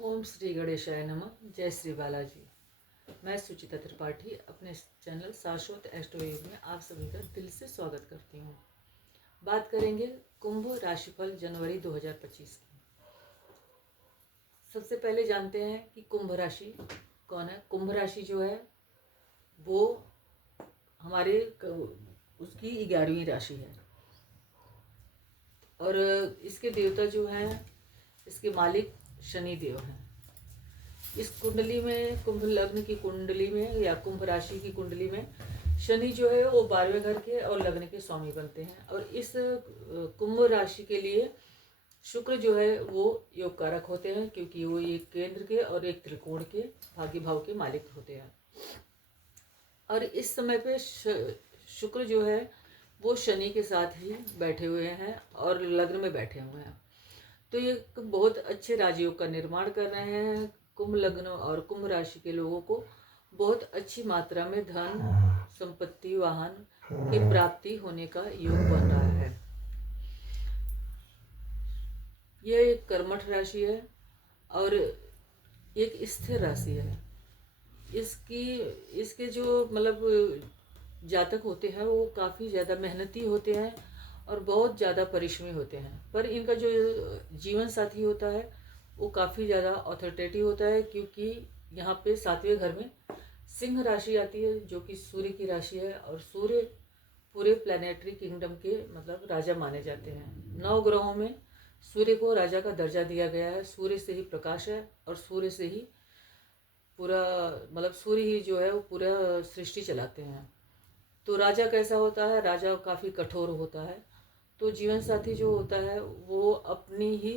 ओम श्री गणेशाय नमः। जय श्री बालाजी। मैं सुचिता त्रिपाठी अपने चैनल शाश्वत एस्ट्रो योग में आप सभी का दिल से स्वागत करती हूँ। बात करेंगे कुंभ राशिफल जनवरी 2025 की। सबसे पहले जानते हैं कि कुंभ राशि कौन है। कुंभ राशि जो है वो हमारे उसकी 11वीं राशि है और इसके देवता जो हैं, इसके मालिक शनि देव हैं। इस कुंडली में, कुंभ लग्न की कुंडली में या कुंभ राशि की कुंडली में शनि जो है वो 12वें घर के और लग्न के स्वामी बनते हैं। और इस कुंभ राशि के लिए शुक्र जो है वो योग कारक होते हैं, क्योंकि वो एक केंद्र के और एक त्रिकोण के भाग्य भाव के मालिक होते हैं। और इस समय पे शुक्र जो है वो शनि के साथ ही बैठे हुए हैं और लग्न में बैठे हुए हैं, तो ये बहुत अच्छे राजयोग का निर्माण कर रहे हैं। कुंभ लग्न और कुंभ राशि के लोगों को बहुत अच्छी मात्रा में धन, संपत्ति, वाहन की प्राप्ति होने का योग बन रहा है। यह एक कर्मठ राशि है और एक स्थिर राशि है। इसके जो जातक होते हैं वो काफ़ी ज़्यादा मेहनती होते हैं और बहुत ज़्यादा परिश्रमी होते हैं, पर इनका जो जीवन साथी होता है वो काफ़ी ज़्यादा ऑथोरिटेटिव होता है, क्योंकि यहाँ पे 7वें घर में सिंह राशि आती है जो कि सूर्य की राशि है। और सूर्य पूरे प्लैनेटरी किंगडम के राजा माने जाते हैं। 9 ग्रहों में सूर्य को राजा का दर्जा दिया गया है। सूर्य से ही प्रकाश है और सूर्य से ही पूरा सूर्य ही जो है वो पूरा सृष्टि चलाते हैं। तो राजा कैसा होता है? राजा काफ़ी कठोर होता है। तो जीवन साथी जो होता है वो अपनी ही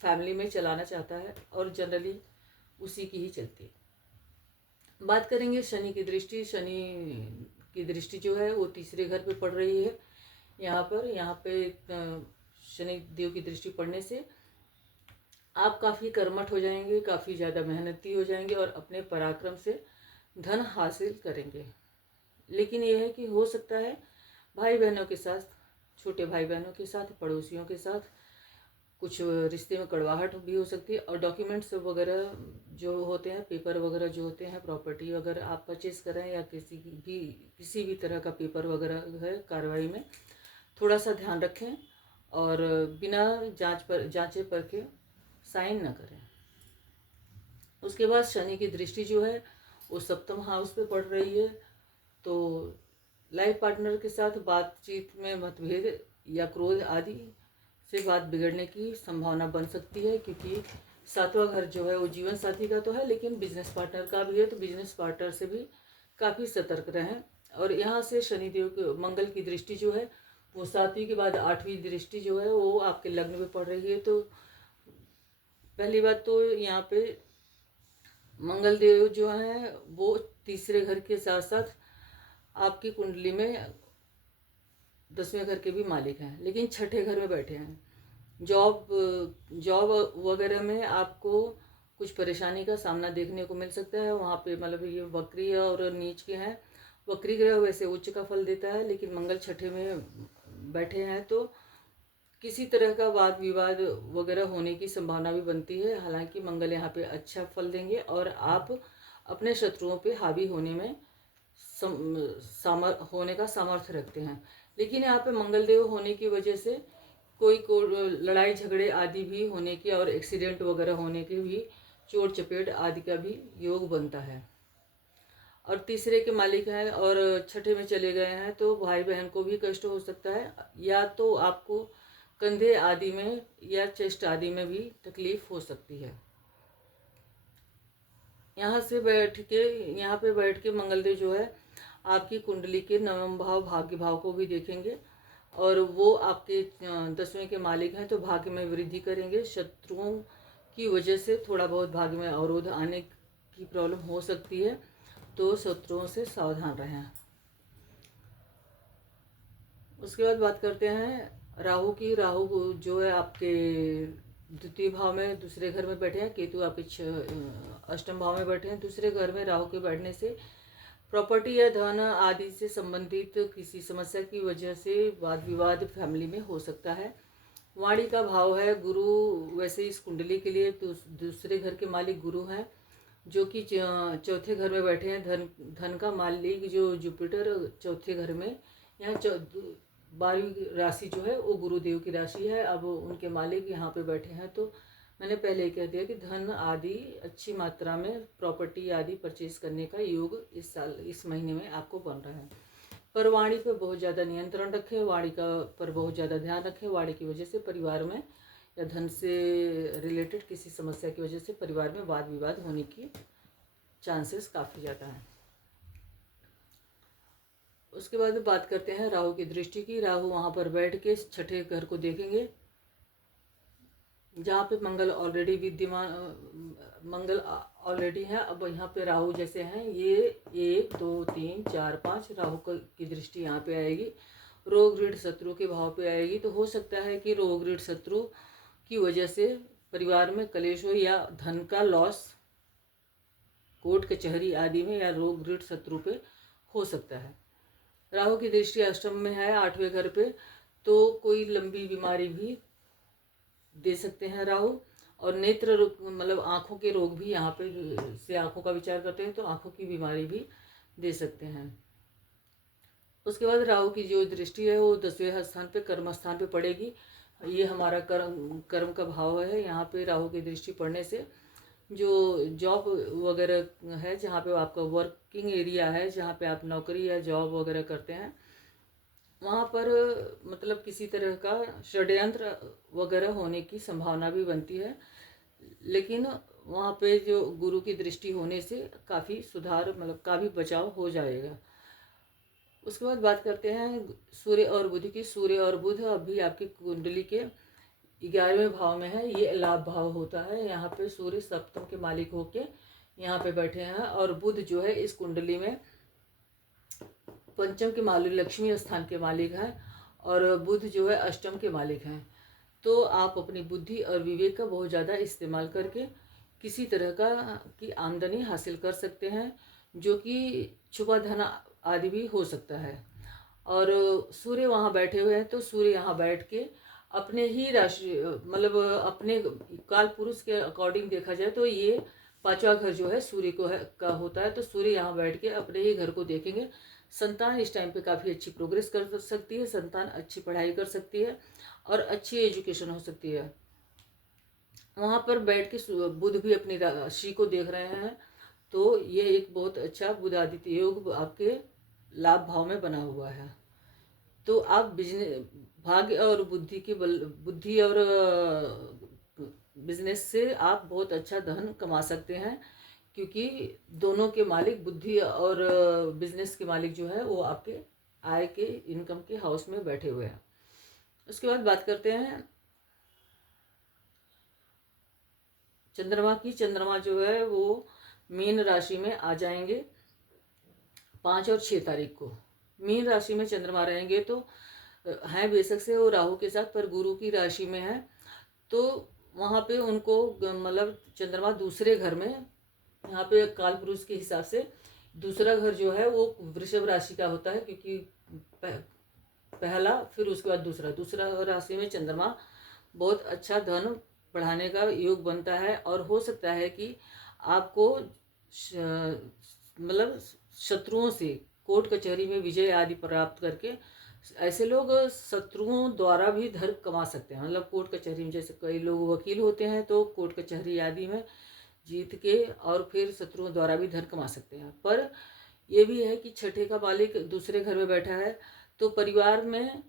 फैमिली में चलाना चाहता है और जनरली उसी की ही चलती है। बात करेंगे शनि की दृष्टि। शनि की दृष्टि जो है वो 3रे घर पे पड़ रही है। यहाँ पे शनि देव की दृष्टि पड़ने से आप काफ़ी कर्मठ हो जाएंगे, काफ़ी ज़्यादा मेहनती हो जाएंगे और अपने पराक्रम से धन हासिल करेंगे। लेकिन यह है कि हो सकता है भाई बहनों के साथ, छोटे भाई बहनों के साथ, पड़ोसियों के साथ कुछ रिश्ते में कड़वाहट भी हो सकती है। और डॉक्यूमेंट्स वगैरह जो होते हैं, पेपर वगैरह जो होते हैं, प्रॉपर्टी वगैरह आप परचेज करें या किसी भी तरह का पेपर वगैरह है कार्रवाई में, थोड़ा सा ध्यान रखें और बिना जांचे परखे साइन न करें। उसके बाद शनि की दृष्टि जो है वो 7म हाउस पे पड़ रही है। तो लाइफ पार्टनर के साथ बातचीत में मतभेद या क्रोध आदि से बात बिगड़ने की संभावना बन सकती है, क्योंकि 7वां घर जो है वो जीवन साथी का तो है लेकिन बिजनेस पार्टनर का भी है। तो बिजनेस पार्टनर से भी काफ़ी सतर्क रहें। और यहाँ से शनिदेव मंगल की दृष्टि जो है वो 7वीं के बाद 8वीं दृष्टि जो है वो आपके लग्न में पड़ रही है। तो पहली बात तो यहाँ पे मंगल देव जो है वो 3रे घर के साथ साथ आपकी कुंडली में 10वें घर के भी मालिक हैं, लेकिन 6ठे घर में बैठे हैं। जॉब वगैरह में आपको कुछ परेशानी का सामना देखने को मिल सकता है। वहाँ पे ये वक्री और नीच के हैं। वक्री ग्रह वैसे उच्च का फल देता है, लेकिन मंगल 6ठे में बैठे हैं तो किसी तरह का वाद विवाद वगैरह होने की संभावना भी बनती है। हालांकि मंगल यहाँ पे अच्छा फल देंगे और आप अपने शत्रुओं पे हावी होने में होने का सामर्थ्य रखते हैं। लेकिन यहाँ पे मंगल देव होने की वजह से कोई लड़ाई झगड़े आदि भी होने की और एक्सीडेंट वगैरह होने के भी, चोट चपेट आदि का भी योग बनता है। और 3रे के मालिक हैं और 6ठे में चले गए हैं तो भाई बहन को भी कष्ट हो सकता है, या तो आपको कंधे आदि में या चेस्ट आदि में भी तकलीफ हो सकती है। यहाँ पे बैठ के मंगलदेव जो है आपकी कुंडली के 9वें भाव भाग्य भाव को भी देखेंगे और वो आपके 10वें के मालिक हैं, तो भाग्य में वृद्धि करेंगे। शत्रुओं की वजह से थोड़ा बहुत भाग्य में अवरोध आने की प्रॉब्लम हो सकती है, तो शत्रुओं से सावधान रहें। उसके बाद बात करते हैं राहु की। राहु जो है आपके 2य भाव में 2रे घर में बैठे हैं। केतु आपके 8म भाव में बैठे हैं। 2रे घर में राहु के बैठने से प्रॉपर्टी या धन आदि से संबंधित किसी समस्या की वजह से वाद विवाद फैमिली में हो सकता है। वाणी का भाव है गुरु। वैसे इस कुंडली के लिए तो दूसरे घर के मालिक गुरु हैं, जो कि चौथे घर में बैठे हैं। धन का मालिक जो जुपिटर चौथे घर में, यहाँ 12वीं राशि जो है वो गुरुदेव की राशि है। अब उनके मालिक यहाँ पे बैठे हैं, तो मैंने पहले ही कह दिया कि धन आदि अच्छी मात्रा में प्रॉपर्टी आदि परचेज करने का योग इस साल इस महीने में आपको बन रहा है। पर वाणी पे बहुत ज़्यादा नियंत्रण रखें, वाणी का पर बहुत ज़्यादा ध्यान रखें। वाणी की वजह से परिवार में या धन से रिलेटेड किसी समस्या की वजह से परिवार में वाद विवाद होने की चांसेस काफ़ी ज़्यादा हैं। उसके बाद बात करते हैं राहु की दृष्टि की। राहु वहाँ पर बैठ के छठे घर को देखेंगे, जहाँ पे मंगल ऑलरेडी विद्यमान, मंगल ऑलरेडी है। अब यहाँ पे राहु जैसे हैं, ये 1 2 3 4 5 राहु की दृष्टि यहाँ पे आएगी। रोग ऋण शत्रु के भाव पे आएगी। तो हो सकता है कि रोग ऋण शत्रु की वजह से परिवार में कलेश हो, या धन का लॉस कोर्ट कचहरी आदि में, या रोग ऋण शत्रु पे हो सकता है। राहु की दृष्टि अष्टम में है, 8वें घर पे, तो कोई लंबी बीमारी भी दे सकते हैं राहु। और नेत्र रोग मतलब आँखों के रोग भी यहाँ पे से आँखों का विचार करते हैं, तो आँखों की बीमारी भी दे सकते हैं। उसके बाद राहु की जो दृष्टि है वो 10वें स्थान पे कर्म स्थान पे पड़ेगी। ये हमारा कर्म का भाव है। यहाँ पे राहु की दृष्टि पड़ने से जो जॉब वगैरह है, जहाँ पे आपका वर्किंग एरिया है, जहाँ पे आप नौकरी या जॉब वगैरह करते हैं, वहाँ पर मतलब किसी तरह का षड्यंत्र वगैरह होने की संभावना भी बनती है। लेकिन वहाँ पे जो गुरु की दृष्टि होने से काफ़ी सुधार, मतलब काफ़ी बचाव हो जाएगा। उसके बाद बात करते हैं सूर्य और बुध की। सूर्य और बुध अभी आपकी कुंडली के 11वें भाव में है। ये लाभ भाव होता है। यहाँ पे सूर्य सप्तम के मालिक होके यहाँ पे बैठे हैं, और बुध जो है इस कुंडली में पंचम के मालिक, लक्ष्मी स्थान के मालिक हैं, और बुध जो है अष्टम के मालिक हैं। तो आप अपनी बुद्धि और विवेक का बहुत ज़्यादा इस्तेमाल करके किसी तरह की आमदनी हासिल कर सकते हैं, जो कि छुपा धन आदि भी हो सकता है। और सूर्य वहाँ बैठे हुए हैं, तो सूर्य यहाँ बैठ के अपने ही राशि, मतलब अपने काल पुरुष के अकॉर्डिंग देखा जाए तो ये 5वां घर जो है सूर्य को है का होता है। तो सूर्य यहाँ बैठ के अपने ही घर को देखेंगे। संतान इस टाइम पे काफ़ी अच्छी प्रोग्रेस कर सकती है, संतान अच्छी पढ़ाई कर सकती है और अच्छी एजुकेशन हो सकती है। वहाँ पर बैठ के बुध भी अपनी राशि को देख रहे हैं, तो ये एक बहुत अच्छा बुध आदित्य योग आपके लाभ भाव में बना हुआ है। तो आप बिजनेस, भाग्य और बुद्धि और बिजनेस से आप बहुत अच्छा धन कमा सकते हैं, क्योंकि दोनों के मालिक, बुद्धि और बिजनेस के मालिक जो है वो आपके आय के, इनकम के हाउस में बैठे हुए हैं। उसके बाद बात करते हैं चंद्रमा की। चंद्रमा जो है वो मीन राशि में आ जाएंगे 5 और 6 तारीख को। मीन राशि में चंद्रमा रहेंगे, तो हैं बेशक से वो राहु के साथ, पर गुरु की राशि में है। तो वहाँ पे उनको मतलब चंद्रमा दूसरे घर में, यहाँ पे काल पुरुष के हिसाब से दूसरा घर जो है वो वृषभ राशि का होता है, क्योंकि पहला फिर उसके बाद दूसरा राशि में चंद्रमा बहुत अच्छा धन बढ़ाने का योग बनता है। और हो सकता है कि आपको मतलब शत्रुओं से कोर्ट कचहरी में विजय आदि प्राप्त करके, ऐसे लोग शत्रुओं द्वारा भी धन कमा सकते हैं। मतलब कोर्ट कचहरी में जैसे कई लोग वकील होते हैं, तो कोर्ट कचहरी आदि में जीत के और फिर शत्रुओं द्वारा भी धन कमा सकते हैं। पर यह भी है कि छठे का मालिक दूसरे घर में बैठा है, तो परिवार में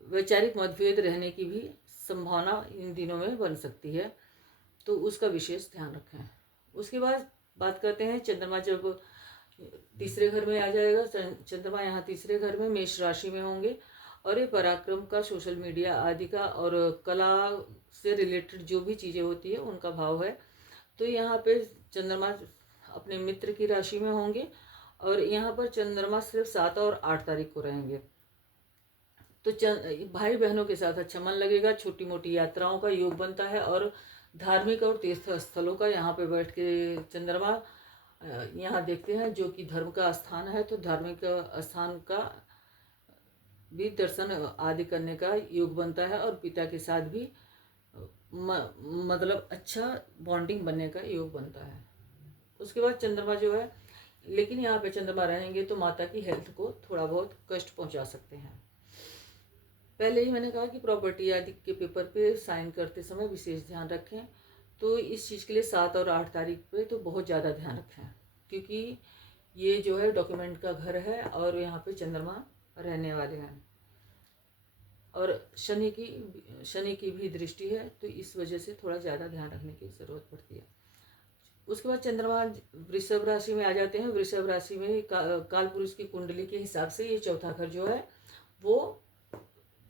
वैचारिक मतभेद रहने की भी संभावना इन दिनों में बन सकती है, तो उसका विशेष ध्यान रखें। उसके बाद बात करते हैं चंद्रमा जब तीसरे घर में आ जाएगा। चंद्रमा यहाँ तीसरे घर में मेष राशि में होंगे, और ये पराक्रम का, सोशल मीडिया आदि का और कला से रिलेटेड जो भी चीज़ें होती है उनका भाव है। तो यहाँ पे चंद्रमा अपने मित्र की राशि में होंगे, और यहाँ पर चंद्रमा सिर्फ 7 और 8 तारीख को रहेंगे। तो भाई बहनों के साथ अच्छा मन लगेगा, छोटी मोटी यात्राओं का योग बनता है, और धार्मिक और तीर्थ स्थलों का यहाँ पे बैठ के चंद्रमा यहाँ देखते हैं, जो कि धर्म का स्थान है। तो धार्मिक स्थान का भी दर्शन आदि करने का योग बनता है और पिता के साथ भी मतलब अच्छा बॉन्डिंग बनने का योग बनता है। उसके बाद चंद्रमा जो है, लेकिन यहाँ पे चंद्रमा रहेंगे तो माता की हेल्थ को थोड़ा बहुत कष्ट पहुँचा सकते हैं। पहले ही मैंने कहा कि प्रॉपर्टी आदि के पेपर पे साइन करते समय विशेष ध्यान रखें। तो इस चीज़ के लिए 7 और 8 तारीख पे तो बहुत ज़्यादा ध्यान रखें, क्योंकि ये जो है डॉक्यूमेंट का घर है और यहाँ पे चंद्रमा रहने वाले हैं और शनि की भी दृष्टि है, तो इस वजह से थोड़ा ज़्यादा ध्यान रखने की ज़रूरत पड़ती है। उसके बाद चंद्रमा वृषभ राशि में आ जाते हैं। वृषभ राशि में काल पुरुष की कुंडली के हिसाब से ये चौथा घर जो है वो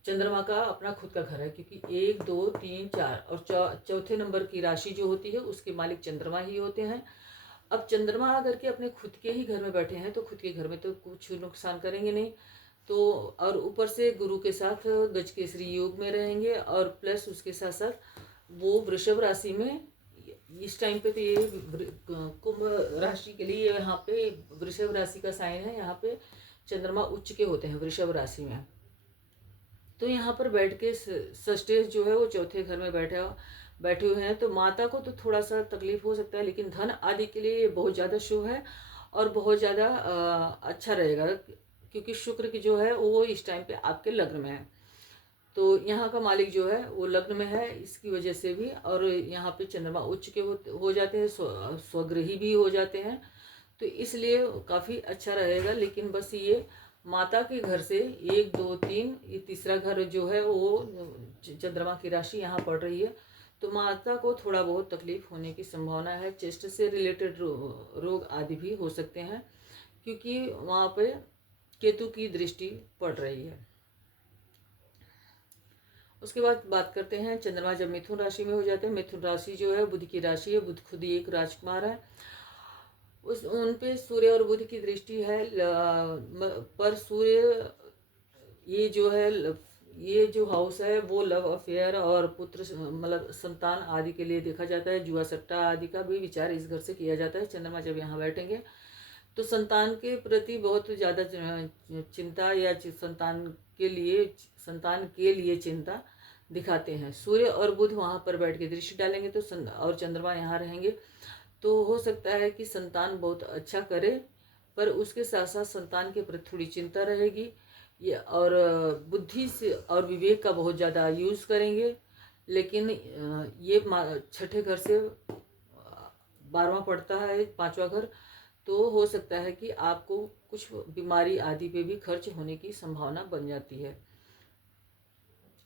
चंद्रमा का अपना खुद का घर है, क्योंकि 1 2 3 4 और चौथे नंबर की राशि जो होती है उसके मालिक चंद्रमा ही होते हैं। अब चंद्रमा अगर के अपने खुद के ही घर में बैठे हैं तो खुद के घर में तो कुछ नुकसान करेंगे नहीं, तो और ऊपर से गुरु के साथ गजकेसरी योग में रहेंगे और प्लस उसके साथ साथ वो वृषभ राशि में इस टाइम पे तो ये कुंभ राशि के लिए यहाँ पे वृषभ राशि का साइन है, यहाँ पे चंद्रमा उच्च के होते हैं वृषभ राशि में। तो यहाँ पर बैठ के सस्टेज जो है वो चौथे घर में बैठे हुए हैं, तो माता को तो थोड़ा सा तकलीफ हो सकता है, लेकिन धन आदि के लिए ये बहुत ज़्यादा शुभ है और बहुत ज़्यादा अच्छा रहेगा, क्योंकि शुक्र की जो है वो इस टाइम पे आपके लग्न में है। तो यहाँ का मालिक जो है वो लग्न में है, इसकी वजह से भी, और यहाँ पे चंद्रमा उच्च के हो जाते हैं, स्वगृही भी हो जाते हैं, तो इसलिए काफ़ी अच्छा रहेगा। लेकिन बस ये माता के घर से 1 2 3 ये तीसरा घर जो है वो चंद्रमा की राशि यहाँ पड़ रही है, तो माता को थोड़ा बहुत तकलीफ होने की संभावना है। चेस्ट से रिलेटेड रोग आदि भी हो सकते हैं, क्योंकि वहाँ पे केतु की दृष्टि पड़ रही है। उसके बाद बात करते हैं चंद्रमा जब मिथुन राशि में हो जाते हैं। मिथुन राशि जो है बुध की राशि है, बुध खुद ही एक राजकुमार है, उन पे सूर्य और बुध की दृष्टि है। पर सूर्य ये जो हाउस है वो लव अफेयर और पुत्र मतलब संतान आदि के लिए देखा जाता है। जुआ सट्टा आदि का भी विचार इस घर से किया जाता है। चंद्रमा जब यहाँ बैठेंगे तो संतान के प्रति बहुत ज़्यादा चिंता या संतान के लिए चिंता दिखाते हैं। सूर्य और बुध वहाँ पर बैठ के दृष्टि डालेंगे तो और चंद्रमा यहाँ रहेंगे तो हो सकता है कि संतान बहुत अच्छा करे, पर उसके साथ साथ संतान के प्रति थोड़ी चिंता रहेगी। ये और बुद्धि से और विवेक का बहुत ज़्यादा यूज़ करेंगे। लेकिन ये छठे घर से 12वां पड़ता है, 5वां घर, तो हो सकता है कि आपको कुछ बीमारी आदि पे भी खर्च होने की संभावना बन जाती है।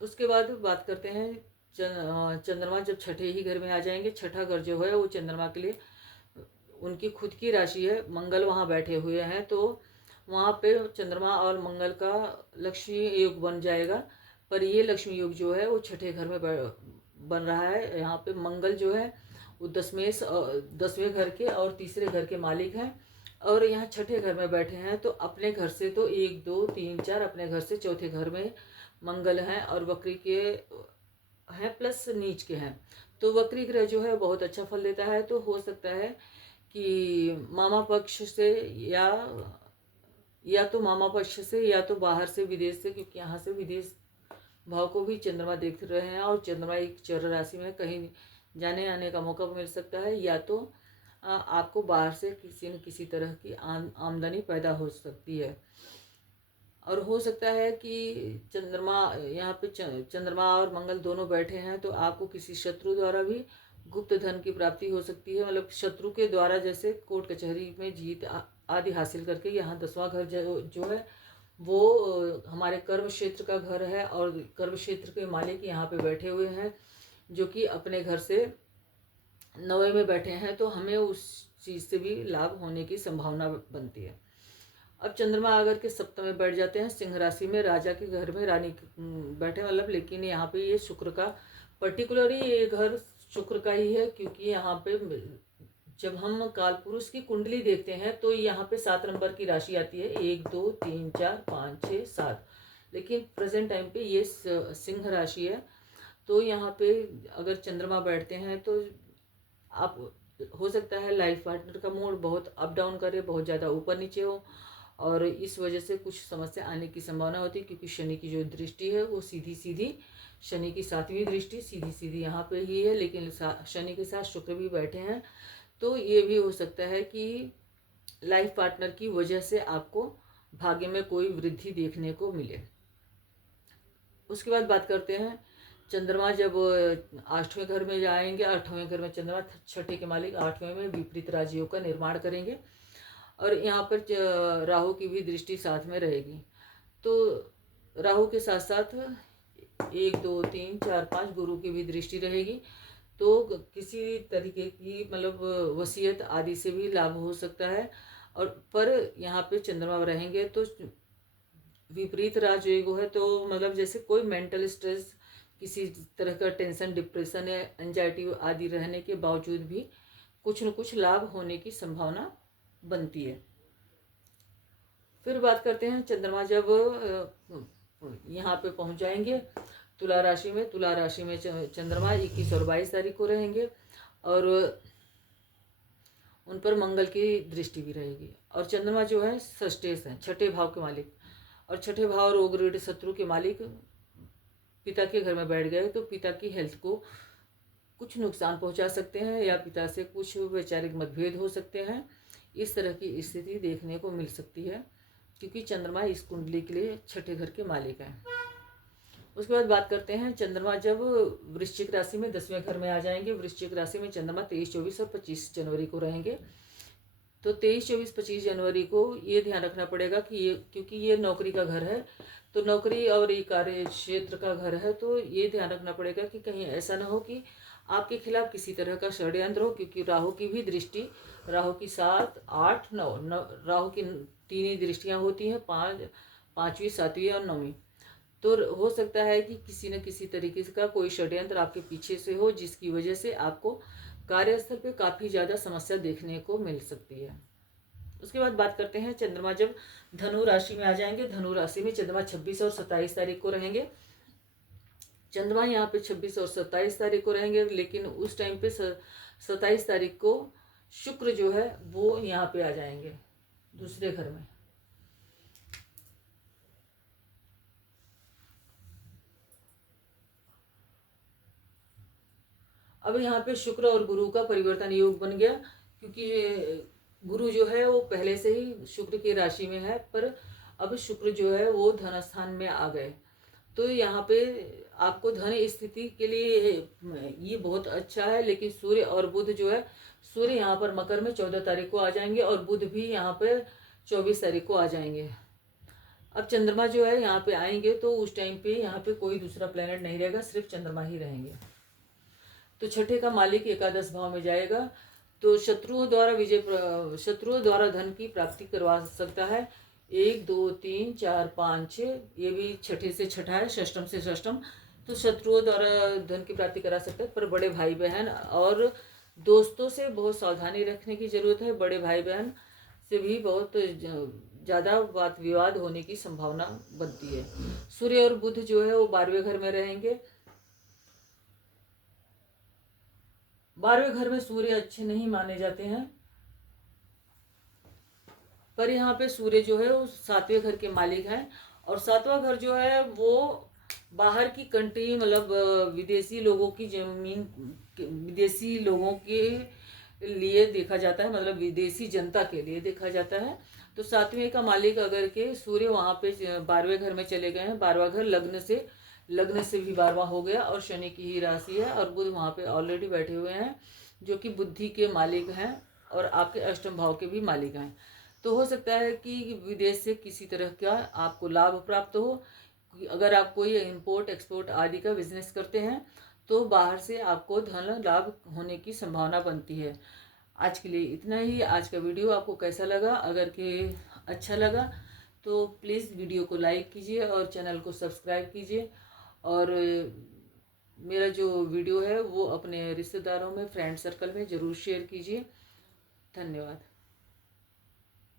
उसके बाद बात करते हैं चंद्रमा जब छठे ही घर में आ जाएंगे। छठा घर जो है वो चंद्रमा के लिए उनकी खुद की राशि है, मंगल वहाँ बैठे हुए हैं, तो वहाँ पे चंद्रमा और मंगल का लक्ष्मी योग बन जाएगा। पर ये लक्ष्मी योग जो है वो छठे घर में बन रहा है। यहाँ पे मंगल जो है वो 10वें घर के और तीसरे घर के मालिक हैं, और यहाँ छठे घर में बैठे हैं, तो अपने घर से तो 1 2 3 4 अपने घर से चौथे घर में मंगल हैं और वक्री के हैं प्लस नीच के हैं, तो वक्री ग्रह जो है बहुत अच्छा फल देता है। तो हो सकता है कि मामा पक्ष से या तो मामा पक्ष से या तो बाहर से विदेश से, क्योंकि यहाँ से विदेश भाव को भी चंद्रमा देख रहे हैं और चंद्रमा एक चर राशि में कहीं जाने आने का मौका मिल सकता है, या तो आपको बाहर से किसी न किसी तरह की आमदनी पैदा हो सकती है। और हो सकता है कि चंद्रमा यहाँ पे चंद्रमा और मंगल दोनों बैठे हैं, तो आपको किसी शत्रु द्वारा भी गुप्त धन की प्राप्ति हो सकती है। मतलब शत्रु के द्वारा जैसे कोर्ट कचहरी में जीत आदि हासिल करके, यहाँ 10वां घर जो है वो हमारे कर्म क्षेत्र का घर है और कर्म क्षेत्र के मालिक यहाँ पे बैठे हुए हैं, जो कि अपने घर से 9वें में बैठे हैं, तो हमें उस चीज़ से भी लाभ होने की संभावना बनती है। अब चंद्रमा अगर के सप्तम में बैठ जाते हैं, सिंह राशि में राजा के घर में रानी बैठे, मतलब लेकिन यहाँ पे ये शुक्र का पर्टिकुलरली ये घर शुक्र का ही है, क्योंकि यहाँ पे जब हम काल पुरुष की कुंडली देखते हैं तो यहाँ पे 7 नंबर की राशि आती है, 1 2 3 4 5 6 7, लेकिन प्रेजेंट टाइम पे ये सिंह राशि है। तो यहाँ पे अगर चंद्रमा बैठते हैं तो आप हो सकता है लाइफ पार्टनर का मूड बहुत अप डाउन करे, बहुत ज़्यादा ऊपर नीचे हो, और इस वजह से कुछ समस्या आने की संभावना होती है, क्योंकि शनि की जो दृष्टि है वो सीधी सीधी, शनि की 7वीं दृष्टि सीधी सीधी यहाँ पे ही है, लेकिन शनि के साथ शुक्र भी बैठे हैं। तो ये भी हो सकता है कि लाइफ पार्टनर की वजह से आपको भाग्य में कोई वृद्धि देखने को मिले। उसके बाद बात करते हैं चंद्रमा जब 8वें घर में जाएंगे, 8वें घर में चंद्रमा, छठे के मालिक 8वें में विपरीत राजयोग का निर्माण करेंगे, और यहाँ पर राहु की भी दृष्टि साथ में रहेगी। तो राहु के साथ साथ 1 2 3 4 5 गुरु की भी दृष्टि रहेगी। तो किसी तरीके की मतलब वसीयत आदि से भी लाभ हो सकता है। और पर यहाँ पे चंद्रमा रहेंगे तो विपरीत राजयोग है, तो मतलब जैसे कोई मेंटल स्ट्रेस, किसी तरह का टेंशन, डिप्रेशन या एंजाइटी आदि रहने के बावजूद भी कुछ न कुछ लाभ होने की संभावना बनती है। फिर बात करते हैं चंद्रमा जब यहाँ पे पहुँच जाएंगे तुला राशि में। तुला राशि में चंद्रमा 21 और 22 तारीख को रहेंगे, और उन पर मंगल की दृष्टि भी रहेगी। और चंद्रमा जो है षष्ठेश है, छठे भाव के मालिक, और छठे भाव रोग ऋण शत्रु के मालिक पिता के घर में बैठ गए तो पिता की हेल्थ को कुछ नुकसान पहुंचा सकते हैं, या पिता से कुछ वैचारिक मतभेद हो सकते हैं। इस तरह की स्थिति देखने को मिल सकती है, क्योंकि चंद्रमा इस कुंडली के लिए छठे घर के मालिक हैं। उसके बाद बात करते हैं चंद्रमा जब वृश्चिक राशि में 10वें घर में आ जाएंगे। वृश्चिक राशि में चंद्रमा 23, 24 और 25 जनवरी को रहेंगे। तो 23, 24, 25 जनवरी को ये ध्यान रखना पड़ेगा कि ये, क्योंकि ये नौकरी का घर है, तो नौकरी और ये कार्य क्षेत्र का घर है, तो ये ध्यान रखना पड़ेगा कि कहीं ऐसा ना हो कि आपके खिलाफ किसी तरह का षड्यंत्र हो, क्योंकि राहु की भी दृष्टि, राहु की 7, 8, 9, राहु की 3 ही दृष्टियाँ होती हैं, 5वीं, 7वीं और 9वीं। तो हो सकता है कि किसी न किसी तरीके का कोई षड्यंत्र आपके पीछे से हो, जिसकी वजह से आपको कार्यस्थल पे काफ़ी ज़्यादा समस्या देखने को मिल सकती है। उसके बाद बात करते हैं चंद्रमा जब धनु राशि में आ जाएंगे। धनु राशि में चंद्रमा 26 और 27 तारीख को रहेंगे। चंद्रमा यहाँ पे 26 और 27 तारीख को रहेंगे, लेकिन उस टाइम पे 27 तारीख को शुक्र जो है वो यहाँ पे आ जाएंगे दूसरे घर में। अब यहाँ पे शुक्र और गुरु का परिवर्तन योग बन गया, क्योंकि गुरु जो है वो पहले से ही शुक्र की राशि में है, पर अब शुक्र जो है वो धन स्थान में आ गए। तो यहाँ पे आपको धन स्थिति के लिए ये बहुत अच्छा है। लेकिन सूर्य और बुध जो है, सूर्य यहाँ पर मकर में 14 तारीख को आ जाएंगे, और बुध भी यहाँ पर 24 तारीख को आ जाएंगे। अब चंद्रमा जो है यहाँ पे आएंगे, तो उस टाइम पे यहाँ पे कोई दूसरा प्लेनेट नहीं रहेगा, सिर्फ चंद्रमा ही रहेंगे। तो छठे का मालिक एकादश भाव में जाएगा, तो शत्रुओं द्वारा धन की प्राप्ति करवा सकता है। 1 2 3 4 5 6, ये भी छठे से छठा है, षष्टम से षष्टम। तो शत्रुओं द्वारा धन की प्राप्ति करा सकता है, पर बड़े भाई बहन और दोस्तों से बहुत सावधानी रखने की जरूरत है। बड़े भाई बहन से भी बहुत ज़्यादा वाद विवाद होने की संभावना बनती है। सूर्य और बुध जो है वो 12वें घर में रहेंगे। 12वें घर में सूर्य अच्छे नहीं माने जाते हैं, पर यहाँ पे सूर्य जो है वो 7वें घर के मालिक हैं। और 7वां घर जो है वो बाहर की कंट्री, मतलब विदेशी लोगों की जमीन, विदेशी लोगों के लिए देखा जाता है, मतलब विदेशी जनता के लिए देखा जाता है। तो 7वें का मालिक अगर के सूर्य वहाँ पे 12वें घर में चले गए हैं, 12वां घर लग्न से भी 12वां हो गया, और शनि की ही राशि है, और बुध वहाँ पे ऑलरेडी बैठे हुए हैं, जो कि बुद्धि के मालिक हैं और आपके अष्टम भाव के भी मालिक हैं। तो हो सकता है कि विदेश से किसी तरह का आपको लाभ प्राप्त हो। अगर आप कोई इम्पोर्ट एक्सपोर्ट आदि का बिजनेस करते हैं, तो बाहर से आपको धन लाभ होने की संभावना बनती है। आज के लिए इतना ही। आज का वीडियो आपको कैसा लगा? अगर के अच्छा लगा तो प्लीज़ वीडियो को लाइक कीजिए और चैनल को सब्सक्राइब कीजिए, और मेरा जो वीडियो है वो अपने रिश्तेदारों में, फ्रेंड सर्कल में ज़रूर शेयर कीजिए। धन्यवाद।